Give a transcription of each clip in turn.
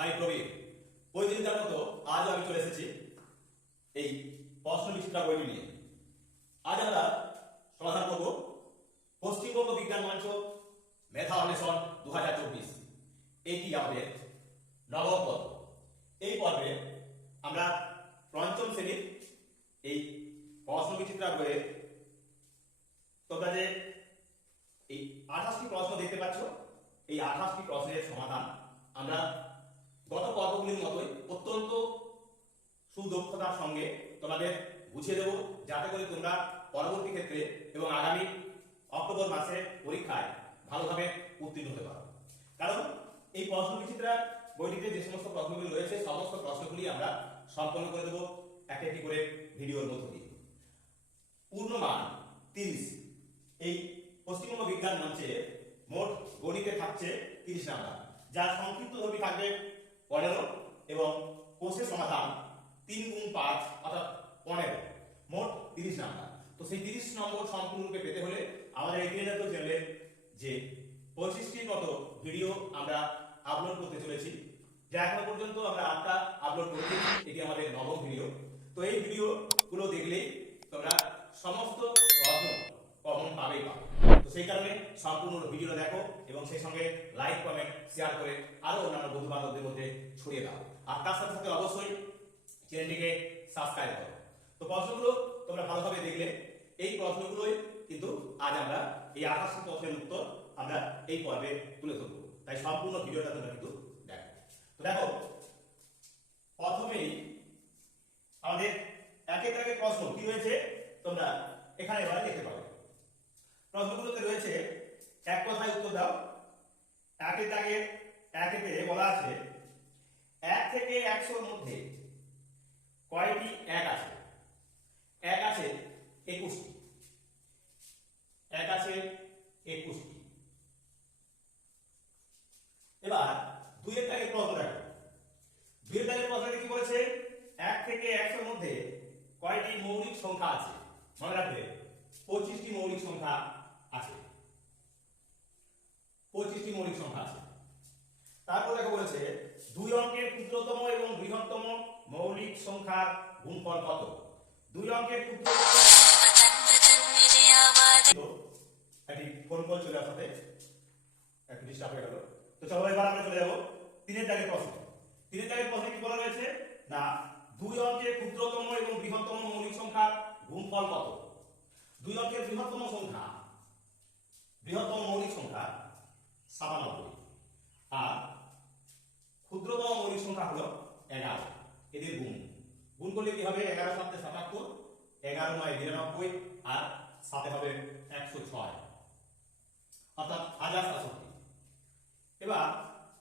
আমি প্রবীর। প্রতিদিনকার মতো আজও আমি চলে এসেছি এই প্রশ্ন বিচিত্রা বইটি নিয়ে। আজ আমরা সমাধান করব পশ্চিমবঙ্গ বিজ্ঞান মঞ্চ মেধা অন্বেষণ 2024। এটি আমাদের নবম পর্ব। এই পর্বে আমরা পঞ্চম শ্রেণীর এই প্রশ্ন বিচিত্রা বইয়ে তোমরা যে এই 28টি প্রশ্ন দেখতে পাচ্ছ, এই 28টি প্রশ্নের সমাধান আমরা গত পর্বগুলির মতোই অত্যন্ত সুদক্ষতার সঙ্গে তোমাদের বুঝিয়ে দেব, যাতে করে তোমরা পরবর্তী ক্ষেত্রে এবং আগামী অক্টোবর মাসে পরীক্ষায় ভালোভাবে উত্তীর্ণ হতে পারো। কারণ এই প্রশ্ন বিচিত্রা বইটিতে যে সমস্ত প্রশ্নগুলি রয়েছে, সমস্ত প্রশ্নগুলি আমরা সম্পন্ন করে দেবো একটি একটি করে ভিডিওর মধ্য দিয়ে। পূর্ণমান 30। এই পশ্চিমবঙ্গ বিজ্ঞান মঞ্চে মোট গণিতে থাকছে 30 নাম্বার, যার সংক্ষিপ্ত ধর্মী থাকবে 15 এবং কোষের সমাধান 3 গুণ 5 অর্থাৎ 15, মোট 30 নাম্বার। তো সেই 30 নম্বর সম্পূর্ণরূপে পেতে হলে আমাদের এই চ্যানেলের যে 25টির মতো ভিডিও আমরা আপলোড করতে চলেছি, যা এখনো পর্যন্ত আমরা 8টা আপলোড করেছি। এটি আমাদের নবম ভিডিও। তো এই ভিডিওগুলো দেখলেই তোমরা সমস্ত প্রশ্ন কমন পাবেই পাবে। তো সেই কারণে সম্পূর্ণ ভিডিওটা দেখো এবং সেই সঙ্গে লাইক, কমেন্ট, শেয়ার করে আরো অন্যান্য বন্ধু বান্ধবদের মধ্যে ছড়িয়ে দাও। আর তার সাথে সাথে অবশ্যই চ্যানেলটিকে সাবস্ক্রাইব করো। তো প্রশ্নগুলো তোমরা ভালোভাবে দেখলে এই প্রশ্নগুলোই কিন্তু আজ আমরা এই 28টি প্রশ্নের উত্তর আমরা এই পর্বে তুলে ধরবো। তাই সম্পূর্ণ ভিডিওটা তোমরা কিন্তু দেখো। তো দেখো, প্রথমেই আমাদের একের দাগের প্রশ্ন কি রয়েছে তোমরা এখানে এবারে দেখতে পাবে। প্রশ্নগুলোতে রয়েছে এক কথায় উত্তর দাও। একের দাগের একেতে বলা আছে 1 থেকে 100-র মধ্যে কয়টি এক আছে? এক আছে 21টি। এক আছে 21টি। এবার দুইয়ের দাগের প্রশ্ন দেখো। দুইয়ের দাগের প্রশ্নে কি বলেছে? 1 থেকে 100-র মধ্যে কয়টি মৌলিক সংখ্যা আছে? মনে রাখবে 25টি মৌলিক সংখ্যা আছে। 25টি মৌলিক সংখ্যা আছে। তারপর দেখো বলেছে 2 অঙ্কের ক্ষুদ্রতম এবং বৃহত্তম মৌলিক সংখ্যার গুণফল কত? 2 অঙ্কের ক্ষুদ্রতম একটি ফোন কল চলে আসাতে একটু ডিস্টার্ব হয়ে গেল। তো চলো এবার আমরা চলে যাব 3-এর দাগের প্রশ্ন। 3-এর দাগের প্রশ্নে কি বলা রয়েছে? না, 2 অঙ্কের ক্ষুদ্রতম এবং বৃহত্তম মৌলিক সংখ্যার গুণফল কত? 2 অঙ্কের বৃহত্তম মৌলিক সংখ্যা 97, আর ক্ষুদ্রতম মৌলিক সংখ্যা হলো 11। এদের গুণ করলে কি হবে? 11 7 77, 11 9 99, আর 7 হবে 106, অর্থাৎ 1067। এবার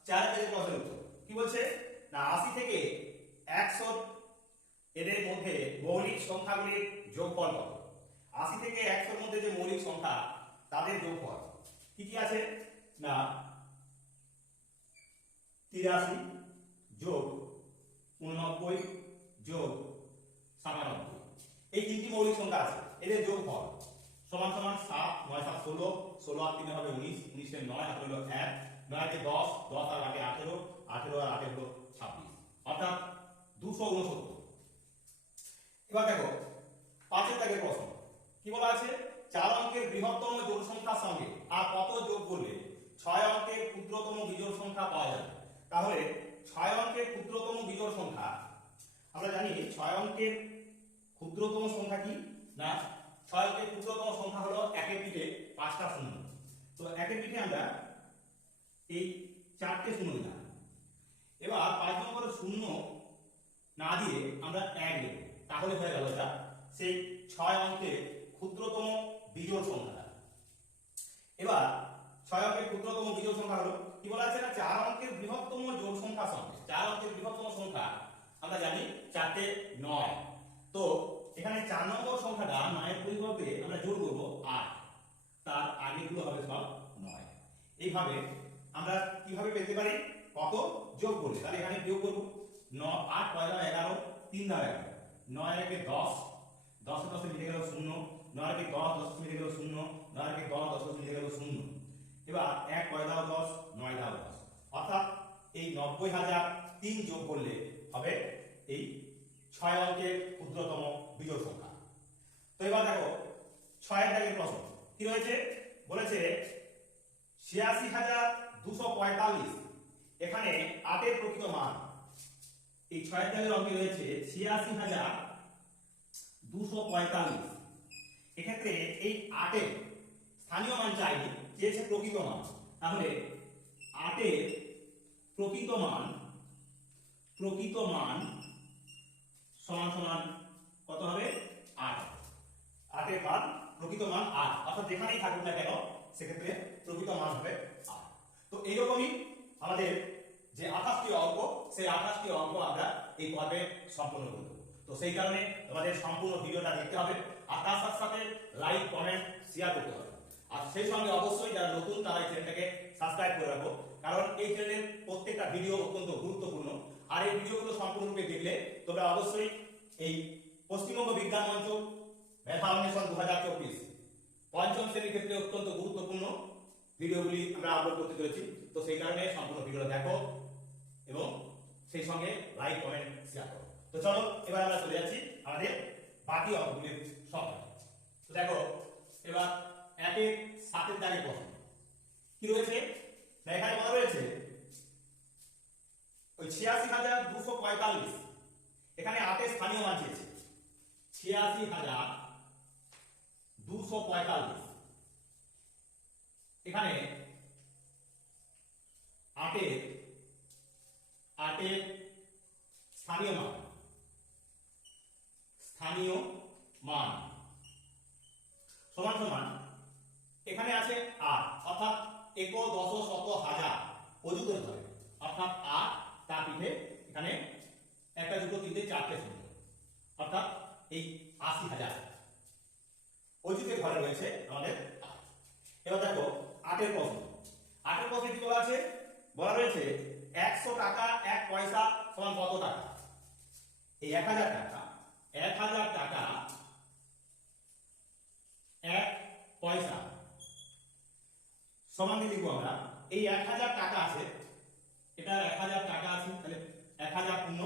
4 থেকে প্রশ্নের উত্তর কি বলছে? না, 80 থেকে 100 এদের মধ্যে মৌলিক সংখ্যাগুলির যোগফল কত? 80 থেকে 100-র মধ্যে যে মৌলিক সংখ্যা তাদের যোগফল কি কি আছে? না, 83 যোগ 89 যোগ 97, এই 3টি মৌলিক সংখ্যা আছে। এদের যোগফল সমান সমান 7 9 7 16, 16 আর 3 হবে 19, 19 এর 9 হাতে হলো 1, 9 কে 10, 10 আর 8 18, 18 আর 8 হলো 26, অর্থাৎ 269। এবার দেখো 5-এর দাগের প্রশ্ন কি বলা আছে? 4 অঙ্কের বৃহত্তম জোড় সংখ্যার সঙ্গে আর কত যোগ করলে 6 অঙ্কের ক্ষুদ্রতম বিজোড় সংখ্যা পাওয়া যাবে? তাহলে 6 অঙ্কের ক্ষুদ্রতম বিজোড় সংখ্যা আমরা জানি 6 অঙ্কের ক্ষুদ্রতম সংখ্যা কি? না, 6 অঙ্কের ক্ষুদ্রতম সংখ্যা হলো একের পিঠে 5টা শূন্য। তো একের পিঠে আমরা এই 4টে শূন্য দিলাম। এবার 5 নম্বরের শূন্য না দিয়ে আমরা 1 দেব, তাহলে হয়ে গেল এটা সেই 6 অঙ্কের ক্ষুদ্রতম বিজোড় সংখ্যা। এবার 6 অঙ্কের ক্ষুদ্রতম বিজোড় সংখ্যা হলো কি বলা আছে? না, 4 অঙ্কের বৃহত্তম জোড় সংখ্যার সঙ্গে 4 অঙ্কের বৃহত্তম সংখ্যা আমরা জানি 4টে 9। তো এখানে 4 নম্বর সংখ্যাটা 9 এর পরিবর্তে আমরা যোগ করব 8, তার আগেগুলো হবে সব 9। এইভাবে আমরা কিভাবে পেতে পারি? কত যোগ করলে? তাহলে এখানে যোগ করব 9 8 9 11, 3 11, 9 এর 10, 10 এর 10 মিলে গেল 0, 9 এর 10 10 মিলে গেল 0, 9 এর 10 10 মিলে গেল 0। এবার 1 9 10 9 10, অর্থাৎ এই 90,000 3 যোগ করলে হবে এই 6 অঙ্কের ক্ষুদ্রতম বিজোড় সংখ্যা। তো এবার দেখো 6 এর দাগের প্রশ্ন কি রয়েছে, বলেছে 86,245, এখানে 8 এর প্রকৃত মান। এই 6 এর দাগের অঙ্কে রয়েছে 86,245, এক্ষেত্রে এই 8 এর স্থানীয় মান চাইনি, চেয়েছে প্রকৃত মান। তাহলে 8 এর প্রকৃত মান সমান সমান কত হবে 8। 8 এর মান প্রকৃত মান 8, অর্থাৎ যেখানেই থাকুক না কেন সেক্ষেত্রে প্রকৃত মান হবে 8। তো এইরকমই আমাদের যে 28টি অঙ্ক, সেই 28টি অঙ্ক আমরা এই পর্বে সম্পূর্ণ করব। তো সেই কারণে আমাদের সম্পূর্ণ ভিডিওটা দেখতে হবে, আর তার সাথে সাথে লাইক কমেন্ট শেয়ার করতে হবে। আর সেই সঙ্গে অবশ্যই যারা নতুন তারা এই চ্যানেলটাকে সাবস্ক্রাইব করে রাখো, কারণ এই চ্যানেলের প্রত্যেকটা ভিডিও অত্যন্ত গুরুত্বপূর্ণ। আর এই ভিডিওগুলো সম্পূর্ণরূপে দেখলে তোমরা অবশ্যই এই পশ্চিমবঙ্গ বিজ্ঞান মঞ্চ মেধা অন্বেষণ 2024 পঞ্চম শ্রেণীর ক্ষেত্রে অত্যন্ত গুরুত্বপূর্ণ ভিডিওগুলি আমরা আপলোড করতে চলেছি। তো সেই কারণে সম্পূর্ণ ভিডিওটা দেখো এবং সেই সঙ্গে লাইক কমেন্ট শেয়ার করো। তো চলো এবার আমরা চলে যাচ্ছি আমাদের বাকি অঙ্কগুলির সংখ্যা। তো দেখো এবার 1 এর 7 এর দাগের প্রশ্ন কি রয়েছে, না এখানে বলা রয়েছে ওই 86,245, এখানে 8 এর স্থানীয় মান চেয়েছে 86,245, এখানে 8 এর স্থানীয় মান সমান সমান, এখানে আছে 8, অর্থাৎ এক দশ শত হাজার অযুত হতে হবে, অর্থাৎ 8 তার পিঠে এখানে একটা দুটো তিনটে চারটে শূন্য, অর্থাৎ এই 80,000 অযুতের ঘরে রয়েছে আমাদের 8। এবার দেখো 8 এর প্রশ্ন। 8 এর প্রশ্নে কি বলা আছে, বলা রয়েছে 100 টাকা 1 পয়সা সমান কত টাকা। এই 1000 টাকা 1 পয়সা সমান লিখব আমরা। এই 1000 টাকা আছে, এটা 1000 টাকা আছে, তাহলে 1000 পূর্ণ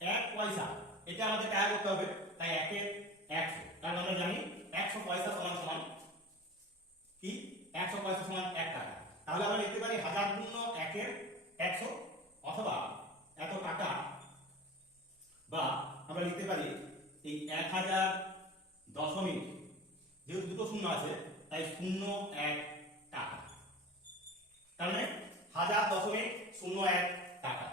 1 পয়সা, এটা আমাদের টাকা করতে হবে, তাই 1 এর 100, কারণ আমরা জানি 100 পয়সা সমান সমান কি 100 পয়সা সমান 1 টাকা। তাহলে আমরা লিখতে পারি 1000 পূর্ণ 1 এর 100, অথবা এত টাকা, বা আমরা লিখতে পারি এই 1000 দশমিক, যেহেতু দুটো শূন্য আছে তাই 01 টাকা, তার মানে 1000.01 টাকা,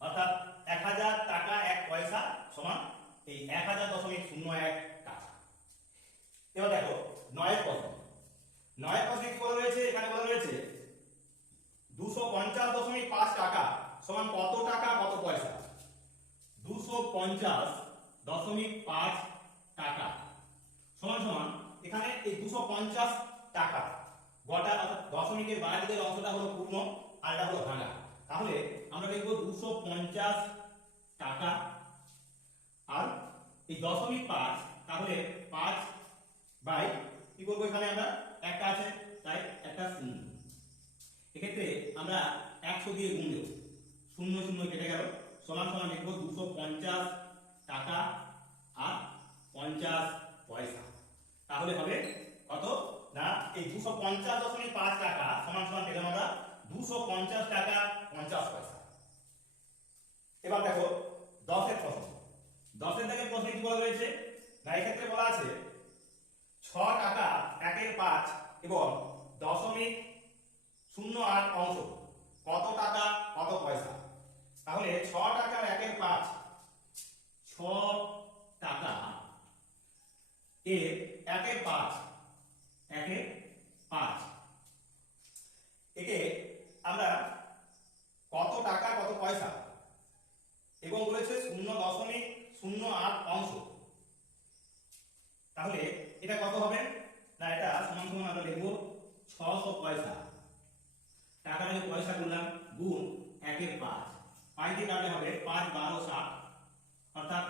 অর্থাৎ 1000 টাকা 1 পয়সা সমান এই 1000.01 টাকা। এবার দেখো 9 এর প্রশ্ন। 9 এর প্রশ্নে কি বলা রয়েছে, এখানে বলা রয়েছে 250.5 টাকা সমান কত টাকা কত পয়সা। 250.5 টাকা সমান সমান, এখানে এই 250 টাকা গোটা, অর্থাৎ দশমিকের বাইরের অংশটা হলো পূর্ণ আর এটা হলো ভাঙা, তাহলে আমরা লিখব 250 টাকা, আর এই 0.5, তাহলে 5 বাই কি করব, এখানে আমরা একটা আছে তাই একটা শূন্য, এক্ষেত্রে আমরা 100 দিয়ে গুণ দেব, শূন্য শূন্য কেটে গেল, সমান সমান লিখব 250 টাকা আর 50 পয়সা। তাহলে হবে কত, না এই 250.5 টাকা সমান সমান পেলাম আমরা 250 টাকা 50 পয়সা। এবার দেখো 10 এর প্রশ্ন। 10 এর দাগের প্রশ্নে কি বলা রয়েছে, না এক্ষেত্রে বলা আছে 6 টাকা 1 এর 5 এবং 0.08 অংশ কত টাকা কত পয়সা। তাহলে 6 টাকা 1 এর 5, 6 টাকা এর 1 এর 5, 1 এর 5, একে আমরা কত টাকা কত পয়সা এবং বলেছে 0.08 অংশ, তাহলে এটা কত হবে, না এটা সমান সমান আমরা লিখব 600 পয়সা, টাকাটাকে পয়সা করলাম গুণ 1 এর 5, 5 দিয়ে কাটলে হবে 5 12 60, অর্থাৎ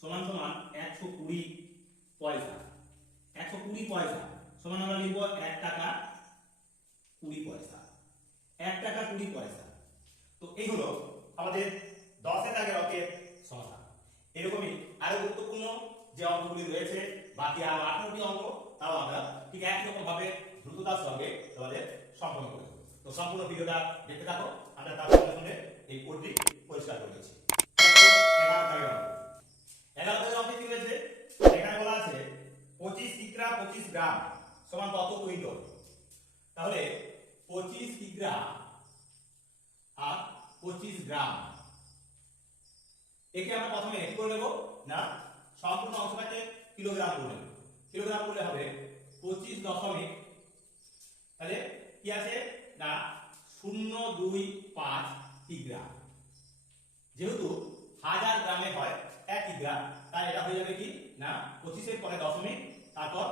সমান সমান 120 পয়সা। 120 পয়সা সমান আমরা লিখব 1 টাকা 20 পয়সা, 1 টাকা 20 পয়সা। তো এই হলো আমাদের 10 এর দাগের অঙ্কের সমাধান। এরকমই আরো গুরুত্বপূর্ণ যে অঙ্কগুলি রয়েছে বাকি আরো 18টি অঙ্ক, তাও আমরা ঠিক একই রকম ভাবে দ্রুততার সঙ্গে তোমাদের সম্পন্ন করে দেবো। তো সম্পূর্ণ ভিডিওটা দেখতে থাকো, আমরা তার সঙ্গে সঙ্গে এই কোডটি পরিষ্কার করে দিচ্ছি। 11 দাগের অঙ্ক। 11 দাগের অঙ্কে কি রয়েছে? এখানে বলা আছে 25 কিগ্রা 25 গ্রাম সমান কত কুইন্টাল। তাহলে 25 কিগ্রা আর 25 গ্রাম, একে আমরা প্রথমে কি করে নেব না সম্পূর্ণ অংশটাকে কিলোগ্রাম করে নেব। কিলোগ্রাম করলে হবে 25 দশমিক, তাহলে কি আছে না 025 কিগ্রা। যেহেতু 1000 গ্রামে হয় 1 কিগ্রা, তাই এটা হয়ে যাবে কি না 25 এর পরে দশমিক, তারপর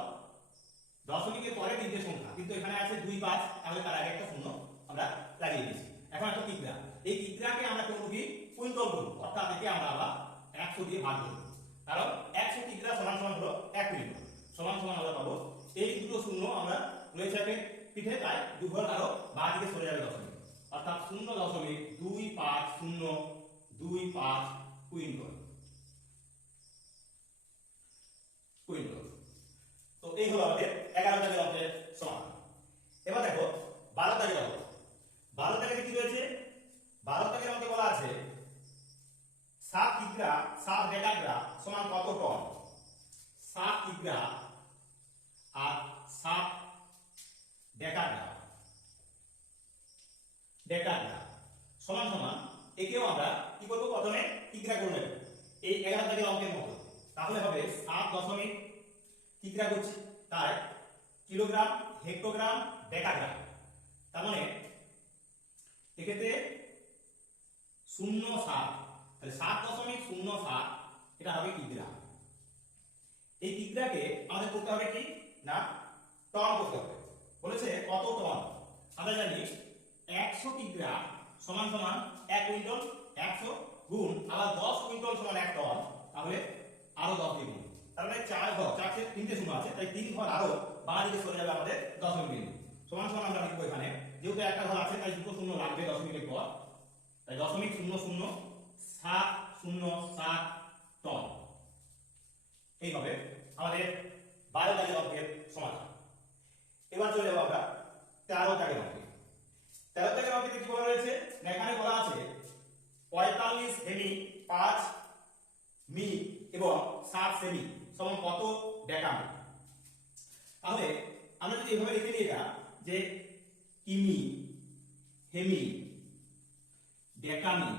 দশমিকের পরে তিনটে সংখ্যা, কিন্তু এখানে আছে 25, তাহলে তার আগে একটা শূন্য আমরা লাগিয়ে দিয়েছি। এখন একটা কিগ্রা, এই কিগ্রাকে আমরা করব কি কুইন্টাল করব, অর্থাৎ একে আমরা আবার 100 দিয়ে ভাগ করব, কারণ 100 কিগ্রা সমান সমান হলো 1 কুইন্টাল। সমান সমান আমরা পাবো এই দুটো শূন্য আমরা রয়েছে একে পিঠে, তাই দুঘর আরো বাঁ দিকে সরে যাবে দশমিক, অর্থাৎ 0.25025 কুইন্টাল। কুইন্টাল। তো এই হলো আমাদের 11 দাগের অঙ্কের সমাধান। এবার দেখো 12 দাগের অঙ্ক। 12 দাগের কি রয়েছে? 12 দাগের অঙ্কে বলা আছে 7 কিগ্রা 7 ডেকাগ্রা সমান কত টন। 7 কিগ্রা আর 7 ডেকাগ্রা, ডেকাগ্রা সমান সমান, একেও আমরা কি করব প্রথমে কিগ্রা করে নেব এই 11 দাগের অঙ্কের মতো। তাহলে হবে 7 দশমিক কিগ্রা করছি, তাই কিলোগ্রাম হেক্টোগ্রাম ডেকাগ্রাম, তার মানে এক্ষেত্রে 0.7, তাহলে 7.07 এটা হবে কিগ্রা। এই কিগ্রাকে আমাদের করতে হবে কি না টন করতে হবে। বলেছে কত টন, আমরা জানি 100 কিগ্রা সমান সমান 1 কুইন্টাল, 100 গুণ আবার 10 কুইন্টাল সমান 1 টন, তাহলে আরো 10 দিয়ে গুণ, তার মানে 4 ঘর, 4 তে 3টে শূন্য আছে, তাই 3 ঘর আরো বাঁ দিকে সরে যাবে আমাদের দশমিক বিন্দু। সমান সমান আমরা লিখবো এখানে, যেহেতু একটা ঘর আছে তাই দুটো শূন্য লাগবে দশমিকের পর, তাই 0.000707 টন। এই হবে আমাদের 12 দাগের অঙ্কের সমাধান। এবার চলে যাবো আমরা 13 দাগের অঙ্কে। 13 দাগের অঙ্কে কি বলা রয়েছে? এখানে বলা আছে 45 সেমি 5 মি এবং 60 সেমি সমান কত ডেকামি। তাহলে আমরা যদি এভাবে লিখে দিই এটা যে কিমি, হেমি, ডেকামি,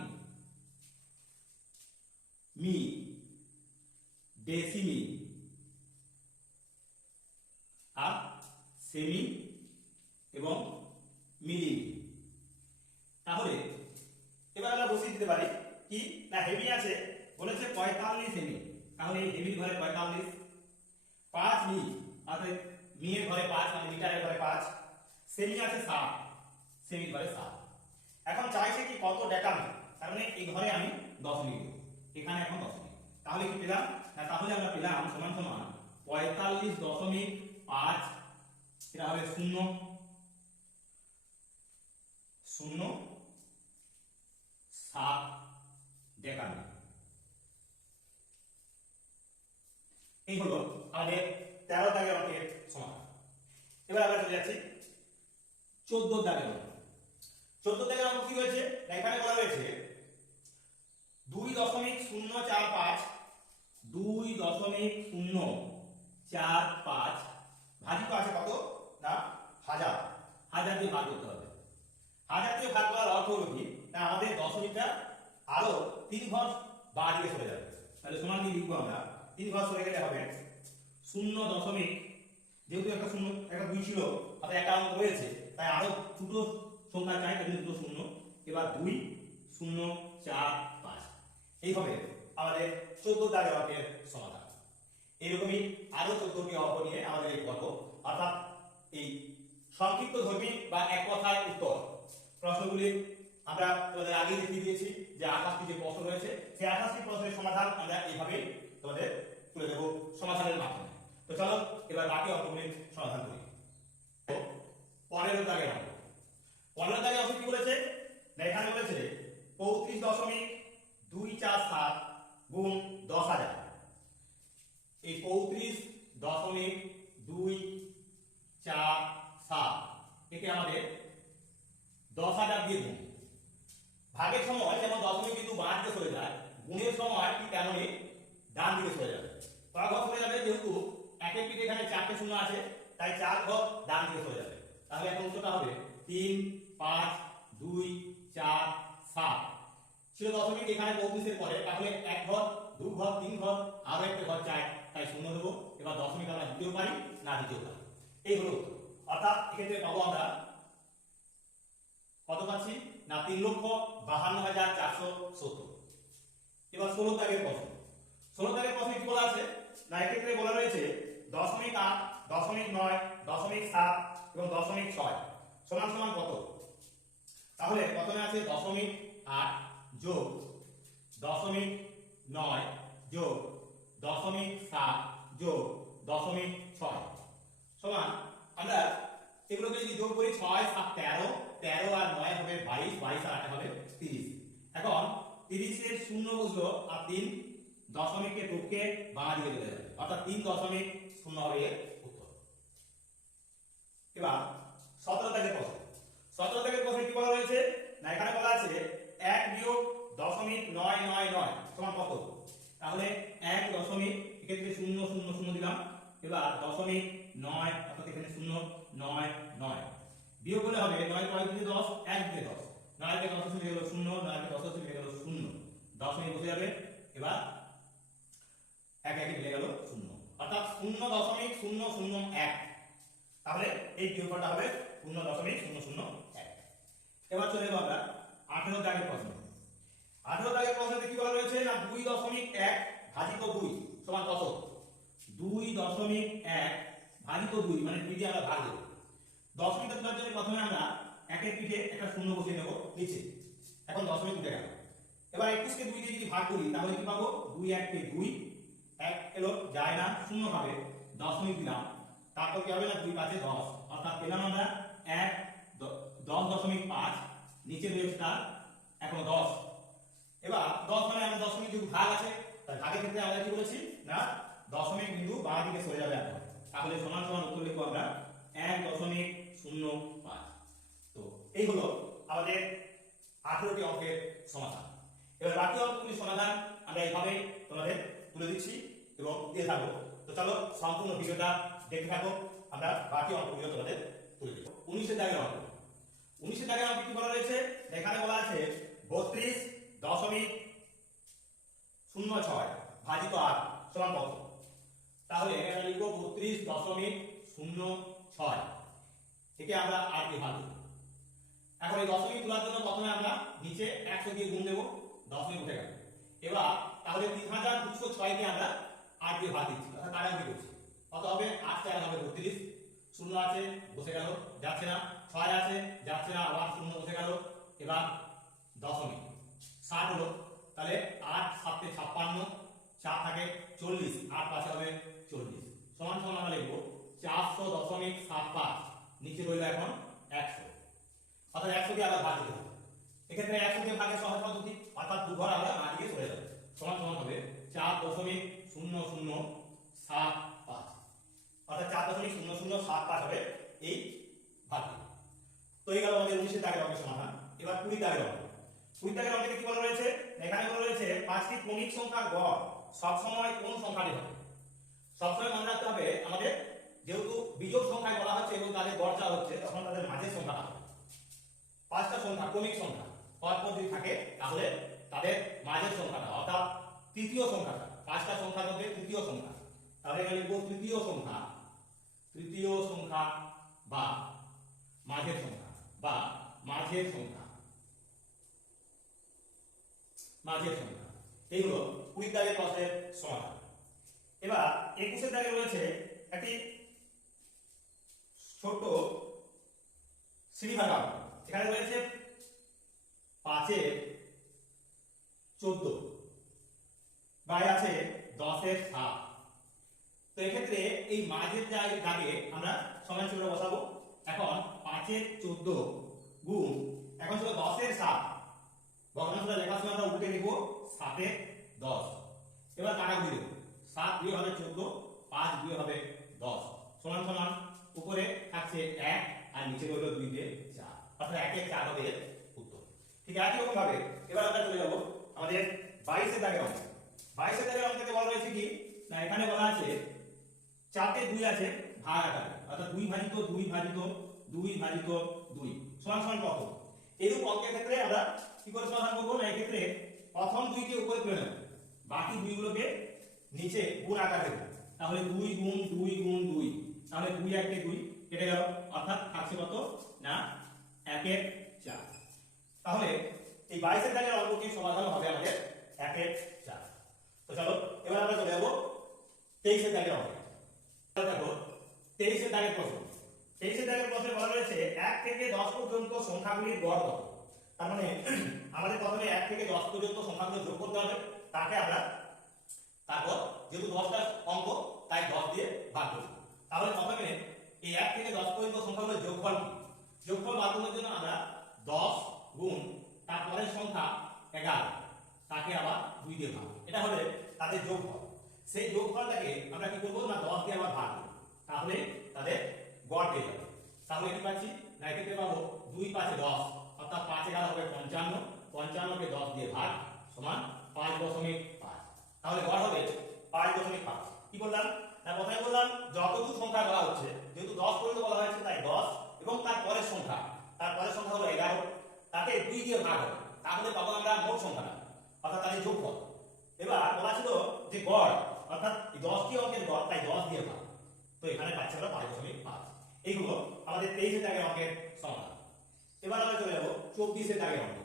মি, ডেসিমি আর সেমি এবং মিলি। তাহলে এবার আমরা বসিয়ে দিতে পারি কি না হেমি আছে বলেছে 45 সেমি, তাহলে এই হেমির ঘরে 45, 5 মি অর্থাৎ মি এর ঘরে 5 মানে মিটারের ঘরে 5, সেমি আছে 7, সেমির ঘরে 7। এখন চাইছে কি কত ডেকামি, তার মানে এই ঘরে আমি দশমিক দেব, এখানে এখন দশমিক, তাহলে কি পেলাম না তাহলে আমরা পেলাম সমান সমান 45.5, এটা হবে 0.07 ডেকামি। এই হলো আমাদের 13 দাগের অঙ্কের সমাধান। এবার আমরা চলে যাচ্ছি 14 দাগের অঙ্ক। 14 দাগের অঙ্ক কি হয়েছে? এখানে বলা হয়েছে 2.045 2.045 ভাজিত আছে কত না 1000, 1000 দিয়ে ভাগ করতে হবে। 1000 দিয়ে ভাগ করার অর্থ হলো কি না আমাদের দশমিকটা আরো 3 ঘর বাঁ দিকে সরে যাবে, তাহলে সমান দিয়ে লিখবো আমরা 3 ঘর সরে গেলে হবে 0. যেহেতু একটা শূন্য একটা 2 ছিল অর্থাৎ একটা অঙ্ক রয়েছে, তাই আরো দুটো সংখ্যা চাই, তাই দুটো শূন্য, এবার 2.045। এইভাবে আমাদের 14 দাগের অঙ্কের সমাধান। এরকমই আরো 14টি অঙ্ক নিয়ে আমাদের এই পর্ব, অর্থাৎ এই সংক্ষিপ্ত ধর্মী বা এক কথায় উত্তর প্রশ্নগুলি আমরা তোমাদের আগে দেখিয়ে দিয়েছি যে 28টি যে প্রশ্ন রয়েছে, সেই 28টি প্রশ্নের সমাধান আমরা এইভাবে তোমাদের তুলে দেব সমাধানের মাধ্যমে। তো চলো এবার বাকি অঙ্কগুলির সমাধান করি। 15 দাগের অঙ্ক। 15 দাগের অঙ্ক কি বলেছে? না এখানে বলেছে 35.247 গুণ 10,000। এই 35.247 একে আমাদের 10,000 দিয়ে গুণ। ভাগের সময় যেমন দশমিক কিন্তু বাঁ দিকে সরে যায়, গুণের সময় ঠিক তেমনই ডান দিকে সরে যাবে। কয় ঘর সরে যাবে? যেহেতু একের পিঠে এখানে 4টে শূন্য আছে, তাই 4 ঘর ডান দিকে সরে যাবে। তাহলে এখন উত্তরটা হবে 3, 5, 2, 4, 7। ছিল দশমিক এখানে 35 এর পরে, তাহলে 1 ঘর, 2 ঘর, 3 ঘর, আরো একটা ঘর চাই, তাই শূন্য দেবো। এবার দশমিক আমরা দিতেও পারি, না দিতেও পারি। এই হলো উত্তর। অর্থাৎ এক্ষেত্রে পাবো আমরা কত পাচ্ছি না 3,52,470। এবার 16 দাগের প্রশ্ন। 16 দাগের প্রশ্নে কি বলা আছে না এক্ষেত্রে বলা রয়েছে 0.8, 0.9, 0.7 এবং 0.6 সমান সমান কত? তাহলে প্রথমে আছে 0.8 যোগ 0.9 যোগ 0.7 যোগ 0.6 সমান, আমরা এগুলোকে যদি যোগ করি 6, 7, 13, 13 আর 9 হবে 22, 22 আর 8 হবে 30। এখন 30 এর শূন্য বসলো আর 3 দশমিকের টুককে বাঁ দিকে চলে যাবে, অর্থাৎ 3.0 হবে এর উত্তর। এবার 17 দাগের প্রশ্ন। 17 দাগের প্রশ্নে কি বলা রয়েছে না এখানে বলা আছে 1 বিয়োগ 0.999 সমান কত? তাহলে 1 দশমিক এক্ষেত্রে 0 0 0 দিলাম। এবার 0.9 অর্থাৎ এখানে 0 9 9 বিয়োগ করলে হবে 9 9 দিয়ে 10, 1 দিয়ে 10, 9 কে 10 চলে গেল 0, 9 কে 10 চলে গেল 0, দশমিক বসে যাবে। এবার 1 1 মিলে গেল 0, অর্থাৎ 0.001। তাহলে এই বিয়োগটা হবে 0.001। এবার চলে যাব আমরা 18 দাগের প্রশ্ন। 18 দাগের প্রশ্নে কি বলা রয়েছে না 2.1 ভাজিত 2 সমান কত? 2.1 ভাজিত 2 মানে 2 দিয়ে আমরা ভাগ দেব। দশমিকটা তোলার জন্য প্রথমে আমরা একের পিঠে একটা শূন্য বসিয়ে নেব নিচে। এখন দশমিক উঠে গেল। এবার 21 কে 2 দিয়ে যদি ভাগ করি তাহলে কি পাবো? 2 1 কে 2, 1 এলো যায় না, শূন্য হবে, দশমিক দিলাম। তারপর কি হবে না 2 5 10, অর্থাৎ পেলাম আমরা 1 10.5, নিচে রয়েছে তার এখন 10। এবার 10 মানে আমরা দশমিক যেহেতু ভাগ আছে, তাই ভাগের ক্ষেত্রে আমরা কি বলেছি না দশমিক বিন্দু বাঁ দিকে সরে যাবে এখন। তাহলে সমান সমান উত্তর লিখবো আমরা 1.05। তো এই হলো আমাদের 18টি অঙ্কের সমাধান। এবার বাকি অঙ্কগুলির সমাধান আমরা এইভাবে তোমাদের তুলে দিচ্ছি এবং দিয়ে থাকবো। তো চলো সম্পূর্ণ ভিডিওটা দেখতে থাকো, আমরা বাকি অঙ্কগুলো তোমাদের তুলে দেব। 19 দাগের অঙ্ক। 19 দাগের অঙ্ক কি বলা রয়েছে? এখানে বলা আছে 32.06 ভাজিত 8 সমান কত? তাহলে এখানে লিখবো 32.06, একে আমরা 8 দিয়ে ভাগ দেব। এখন এই দশমিক তোলার জন্য প্রথমে আমরা নিচে 100 দিয়ে গুণ দেব, দশমিক উঠে গেল। এবার তাহলে 3206 কে আমরা 8 দিয়ে ভাগ দিচ্ছি, অর্থাৎ কাটাকুটি করছি। কত হবে? 8 4 হবে 32, শূন্য আছে বসে গেল, যাচ্ছে না, 6 আছে যাচ্ছে না, আবার শূন্য বসে গেল। এবার দশমিক 60 হলো, তাহলে 8 7 তে 56, 4 থাকে 40, 8 পাশে হবে 40 সমান সমান আমরা লিখবো 400.75, নিচে রইল এখন 100, অর্থাৎ 100 দিয়ে আবার ভাগ দিতে হবে। এক্ষেত্রে 100 দিয়ে ভাগের সহজ পদ্ধতি, অর্থাৎ দু ঘর আমরা বাঁ দিকে সরে যাবে, সমান সমান হবে 4.0075, অর্থাৎ 4.0075 হবে এই ভাগটি। তো এই গেল আমাদের 19 দাগের অঙ্কের সমাধান। এবার 20 দাগের অঙ্ক। 20 দাগের অঙ্কে কি বলা রয়েছে? এখানে বলা রয়েছে 5টি ক্রমিক সংখ্যার গড় সবসময় কোন সংখ্যাটি হবে? সবসময় মনে রাখতে হবে আমাদের যেহেতু বিজোড় সংখ্যায় বলা হচ্ছে এবং তাদের গড় চাওয়া হচ্ছে, তখন তাদের মাঝের সংখ্যাটা হবে। 5টা সংখ্যা ক্রমিক সংখ্যা পরপর যদি থাকে তাহলে তাদের মাঝের সংখ্যাটা অর্থাৎ তৃতীয় সংখ্যাটা, 5টা সংখ্যার মধ্যে তৃতীয় সংখ্যা, তাহলে এখানে লিখব তৃতীয় সংখ্যা বা মাঝের সংখ্যা বা মাঝের সংখ্যা। এই হলো 20 দাগের প্রশ্নের সমাধান। এবার 21 দাগে রয়েছে একটি ছোট শ্রেণীভাগ। এখানে রয়েছে 5 এর 14, বাইরে আছে 10 এর 7। তো এক্ষেত্রে এই মাঝের দাগে আমরা সমান চিহ্ন বসাবো। এখন 5 এর 14 গুণ এখন ছিল 10 এর 7, ভগ্নাংশটা লেখার সময় আমরা উল্টে নিব 7 এ 10। এবার কাটাকুটি দেব, 7 2 হবে 14, 5 2 হবে 10 সমান সমান উপরে থাকছে 1 আর নিচে রইল 2 দিয়ে 4, অর্থাৎ 1 এর 4 হবে এর উত্তর। ঠিক একই রকম ভাবে এবার আমরা চলে যাব আমাদের 22 এর দাগের অঙ্ক। 22 এর দাগের অঙ্কে বলা রয়েছে কি না, এখানে বলা আছে 4তে 2 আছে ভাগ আকারে, অর্থাৎ 2 ভাজিত 2 ভাজিত 2 ভাজিত 2 সমান সমান কত। এইরূপ অঙ্কের ক্ষেত্রে আমরা কি করে সমাধান করব না, এই ক্ষেত্রে প্রথম 2 কে উপরে তুলে নেব, বাকি 2 গুলোকে নিচে গুণ আকারে দেব। তাহলে 2 গুণ 2 গুণ 2, তাহলে 2 1 এ 2 কেটে গেল, অর্থাৎ থাকছে কত না 1 এর 4। তাহলে এই 22 এর দাগের অঙ্কটির সমাধান হবে আমাদের 1 এর 4। তো চলো এবার আমরা চলে যাব 23 এর দাগের অঙ্কে। দেখো 23 এর দাগের প্রশ্ন। 23 এর দাগের প্রশ্নে বলা রয়েছে 1 থেকে 10 পর্যন্ত সংখ্যাগুলির গড় কত। তার মানে আমাদের প্রথমে 1 থেকে 10 পর্যন্ত সংখ্যাগুলো যোগ করতে হবে, তাকে আমরা তারপর যেহেতু 10টা অঙ্ক তাই 10 দিয়ে ভাগ করব। তাহলে প্রথমে এই 1 থেকে 10 পর্যন্ত সংখ্যাগুলোর যোগফল কি, যোগফল বার করার জন্য আমরা 10 গুণ তারপরের সংখ্যা 11 তাকে আবার 2 দিয়ে ভাগ, এটা হলে তাদের যোগফল। সেই যোগফলটাকে আমরা কি করব না 10 দিয়ে আবার ভাগ করব, তাহলে তাদের গড় পেয়ে যাবে। তাহলে কি পাচ্ছি না, এক্ষেত্রে পাবো 2 5 10, অর্থাৎ 5 11 হবে 55, 55 কে 10 দিয়ে ভাগ সমান 5.5। তাহলে গড় হবে 5.5। কি বললাম না, প্রথমে বললাম যতটুকু সংখ্যা বলা হচ্ছে, যেহেতু 10 পর্যন্ত বলা হয়েছে তাই 10 এবং তারপরের সংখ্যা হলো 11, তাকে 2 দিয়ে ভাগ হবে, তাহলে পাবো আমরা মোট সংখ্যাটা, অর্থাৎ তাদের যোগফল। এবার বলা ছিল যে গড়, অর্থাৎ এই 10টি অঙ্কের গড়, তাই 10 দিয়ে ভাগ, তো এখানে পাচ্ছি আমরা 5.5। এইগুলো আমাদের 23 এর দাগের অঙ্কের সমাধান। এবার আমরা চলে যাব 24 এর দাগের অঙ্কে।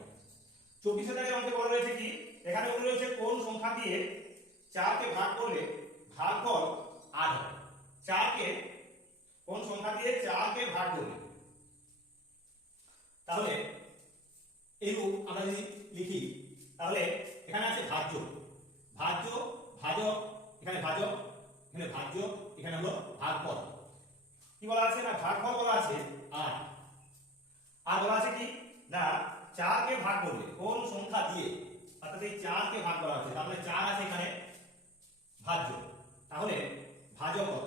24 এর দাগের অঙ্কে বলা রয়েছে কি, এখানে বলা রয়েছে কোন সংখ্যা দিয়ে 4 কে ভাগ করলে ভাগফল 8 হবে। 4 কে কোন সংখ্যা দিয়ে 4 কে ভাগ করলে, তাহলে এইরূপ আমরা যদি লিখি, তাহলে এখানে আছে ভাজ্য, ভাজ্য ভাজক, এখানে ভাজক, এখানে ভাজ্য, এখানে হলো ভাগফল। কি বলা আছে না, ভাগফল বলা আছে 8, আর বলা আছে কি না 4 কে ভাগ করলে কোন সংখ্যা দিয়ে, অর্থাৎ এই 4 কে ভাগ করা হচ্ছে, তাহলে 4 আছে এখানে ভাজ্য, তাহলে ভাজক কত,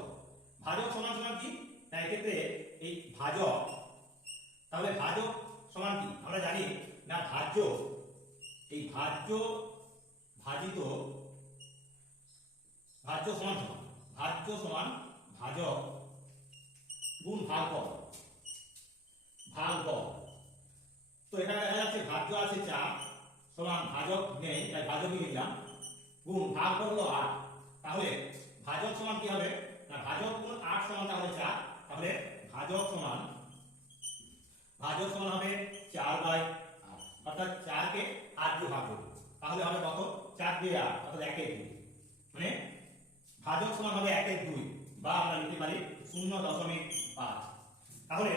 ভাজক সমান সমান কি না, এক্ষেত্রে এই ভাজক, তাহলে ভাজক সমান কি আমরা জানি না, ভাজ্য এই ভাজ্য ভাজিত ভাজ্য সমান সমান ভাজ্য সমান ভাজক গুণ ভাগফল, ভাগফল। তো এখানে দেখা যাচ্ছে ভাজ্য আছে 4 সমান ভাজক নেই, তাই ভাজকই লিখলাম, গুণ ভাগফল হলো 8, তাহলে ভাজক সমান কি হবে না, ভাজক গুণ 8 সমান তাহলে 4, তাহলে ভাজক সমান হবে 4/8, অর্থাৎ 4 কে 8 দিয়ে ভাগ করব, তাহলে হবে কত 4 দিয়ে 8, অর্থাৎ 1 এর 2, মানে ভাজক সমান হবে 1 এর 2, বা আমরা লিখতে পারি 0.5। তাহলে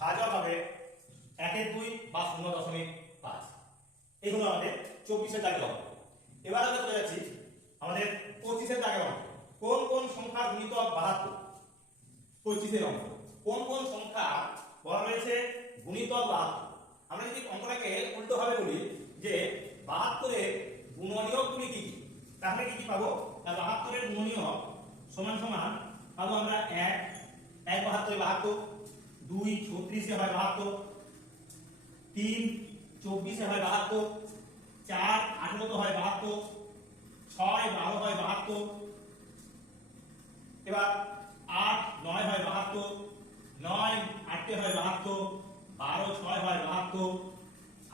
ভাজক হবে 1 এর 2 বা 0.5। এইগুলো আমাদের 24 এর দাগের অঙ্ক। এবার আমরা চলে যাচ্ছি আমাদের 25 এর দাগের অঙ্ক। কোন কোন সংখ্যার গুণিতক 72। 25 এর অঙ্ক কোন কোন সংখ্যা বলা রয়েছে গুণিতক 72। আমরা যদি অঙ্কটাকে উল্টো ভাবে বলি যে 72 এর গুণনীয়ক গুলি কি, তাহলে কি কি পাবো না, 72 এর গুণনীয়ক সমান সমান পাবো আমরা 1 72 72, 2 36 এ হয় 72, 3 24 এ হয় 72, 4 18 হয় 72, 6 12 হয় 72, এবার 8 9 হয় 72, 9 8 হয় 72, 12 6 হয় 72,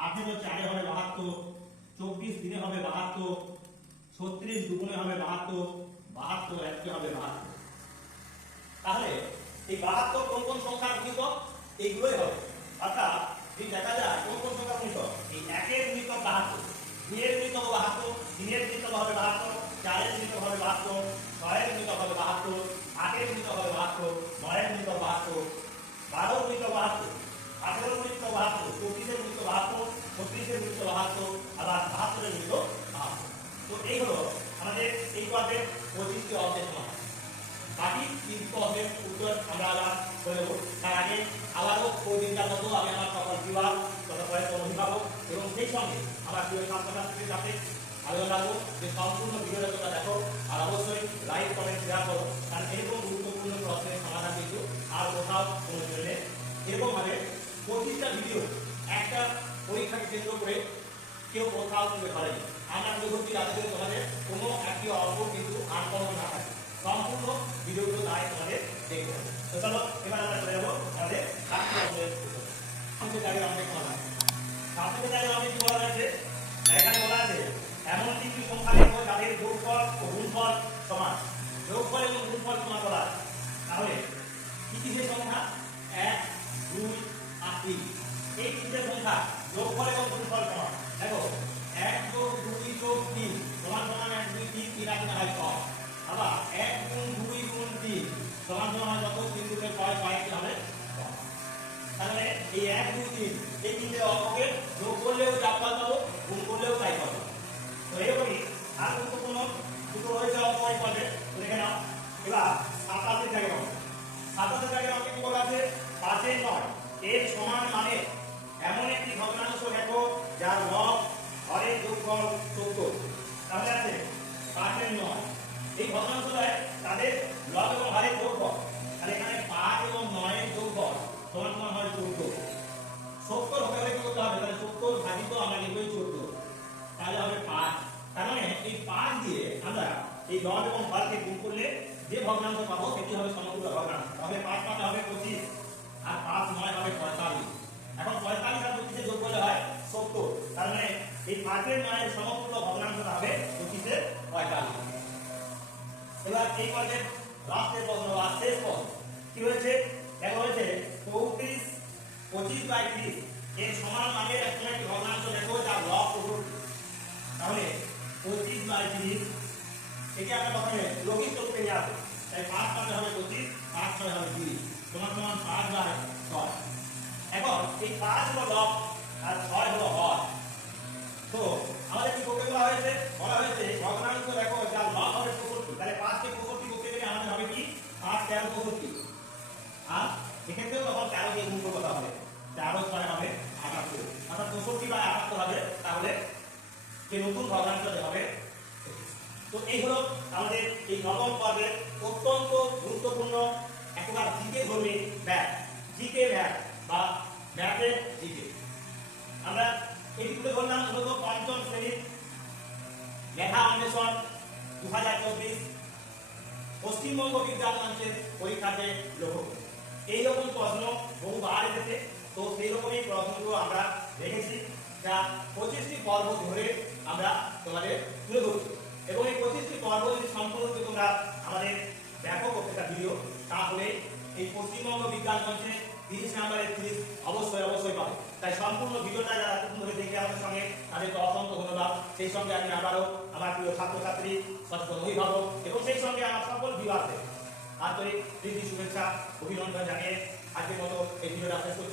18 4 হয় 72, 24 দিনে হবে 72, 36 দুগুণে হবে 72, 72 1 হবে 72। তাহলে এই 72 কোন কোন সংখ্যার গুণিতক, এইগুলোই হবে। অর্থাৎ যদি দেখা যায় কোন কোন সংখ্যার গুণিতক, এই 1 এর গুণিতক 72, 2 এর গুণিতক 72, 3 এর গুণিতক হবে 72, 4 এর গুণিতক হবে 72, 6 এর গুণিতক হবে 72, 8 এর গুণিতক হবে 72, 9 এর গুণিতক 72, 12 এর গুণিতক 72, 18 এর গুণিতক 72, 24 এর গুণিতক 72, 36 এর গুণিতক 72, আবার 72 এর গুণিতক 72। তো এই হলো আমাদের এই পর্বের 25টি অঙ্কের সমাধান। বাকি 3টি অঙ্কের উত্তর আমরা আবার করে দেবো। তার আগে আবারও ওই দিনটার মতো আমি আমার সকল বিভাগ তথা অভিভাবক এবং সেই সঙ্গে আমার প্রিয় ছাত্রছাত্রীদের কাছে আবেদন রাখবো যে সম্পূর্ণ ভিডিওটা তোমরা দেখো আর অবশ্যই লাইক কমেন্ট শেয়ার করো, কারণ এরকম গুরুত্বপূর্ণ প্রশ্নের সমাধান কিন্তু আর কোথাও কোনো চলে এরকম ভাবে প্রতিটা ভিডিও একটা পরীক্ষাকে কেন্দ্র করে কেউ কোথাও তুলে ধরেনি। আমরা পরবর্তী রাজ্যে তোমাদের কোনো একটি অঙ্ক কিন্তু আনকমন না থাকে, সম্পূর্ণ ভিডিওগুলো তাই তোমাদের দেখতে হবে। তো চলো এবার আমরা চলে যাবো আমাদের সাতটি অঙ্কের সাতটি জায়গায় অঙ্কের সমাধান। সাতটি জায়গায় অঙ্কে কি বলা হয়েছে, এখানে বলা আছে এমন তিনটি সংখ্যা লেখো যাদের যোগফল ও গুণফল সমান। যোগফল এবং গুণফল সমান বলা আছে, তাহলে কি কি যে সংখ্যা 1 2 আর 3, এই তিনটে সংখ্যা যোগফল এবং গুণফল সমান। দেখো 1 যোগ 2 যোগ 3 সমান সমান 1 2 3, 3 আছে হয় 6। আবার 1 গুণ 2 গুণ 3 সমান সমান যত 3 রুটে 6 6 কি হবে 6। তাহলে এই 1 2 3 এই তিনটে অঙ্ককে যোগ করলেও যা পাবো, গুণ করলেও তাই পাবো। তো এরকমই আর গুরুত্বপূর্ণ দুটো রয়েছে অঙ্ক এই পর্বে, তো দেখে নাও। এবার 27 এর জায়গায় 27 এর জায়গায় অঙ্কে কি বলা আছে 5 এর 9 এর সমান মানে এমন একটি ভগ্নাংশ লেখো যার লব হরের যোগফল 14। তাহলে আছে 5 এর 9 এই ভগ্নাংশটায় তাদের লব এবং হরের যোগফল, তাহলে এখানে 5 এবং 9 এর যোগফল সমান সমান হয় 14। 70 হতে হলে কি করতে হবে, তাহলে 70 ভাজিত আমরা লিখবই 14, তাহলে হবে 5। তার মানে এই 5 দিয়ে আমরা এই লব এবং হরকে গুণ করলে যে ভগ্নাংশ পাবো সেটি হবে সমতুল্য ভগ্নাংশ। তাহলে 5 পাতা হবে 25 আর 5 9 হবে 45। এখন 45 আর 25 এর যোগ করলে হয় 70, তার মানে এই 5 এর 9 এর সমতুল্য ভগ্নাংশটা হবে 25 এর 45। এবার এই পর্যায়ে লাস্টের প্রশ্ন বা শেষ প্রশ্ন কি হয়েছে, দেখো হয়েছে 34 25/30 এর সমান মানে এমন একটি ভগ্নাংশ লেখো যার লব 64। তাহলে 25/30 একে আমরা প্রথমে লঘিষ্ঠ রূপে নিয়ে আসবো, তাই 5 পাশে হবে 25, 5 6 হবে 30 সমান সমান 5/6। এখন এই 5 হলো লব আর 6 হলো হর। তো আমাদের কি করতে বলা হয়েছে, বলা হয়েছে ভগ্নাংশ দেখো যার লব হবে 65, তাহলে 5 কে 65 করতে গেলে আমাদের হবে কি 5 13 65, আর এক্ষেত্রেও তখন 13 দিয়ে গুণ করতে হবে, 13 6 হবে 78, অর্থাৎ 65/78 হবে। তাহলে যে নতুন ভগ্নাংশটি হবে। তো এই হলো আমাদের এই নবম পর্বের অত্যন্ত গুরুত্বপূর্ণ একবার জিকে ধর্মী ব্যাগ, জিকে ব্যাগ বা ব্যাগের জিকে। আমরা এটি তুলে ধরলাম মূলত পঞ্চম শ্রেণীর লেখা অন্বেষণ 2024 পশ্চিমবঙ্গ বিজ্ঞান মঞ্চের পরীক্ষাতে লক্ষ্য করে এইরকম প্রশ্ন বহুবার এসেছে। তো সেই রকমই প্রশ্নগুলো আমরা রেখেছি, যা 25টি পর্ব ধরে আমরা তোমাদের তুলে ধরছি। এবং এই 25টি পর্ব যদি সম্পূর্ণ তোমরা আমাদের দেখো প্রত্যেকটা ভিডিও, তাহলে এই পশ্চিমবঙ্গ বিজ্ঞান মঞ্চে 30 নম্বরের 30 অবশ্যই পাবে। তাই সম্পূর্ণ ভিডিওটা যারা এতক্ষণ ধরে দেখে আমাদের সঙ্গে তাদেরকে অসংখ্য ধন্যবাদ। সেই সঙ্গে আমি আবারও আমার প্রিয় ছাত্রছাত্রী, সচেতন অভিভাবক এবং সেই সঙ্গে আমার সকল বিভাগকে আন্তরিক প্রীতি শুভেচ্ছা অভিনন্দন জানিয়ে আজকের মতো এই ভিডিওটা শেষ করছি।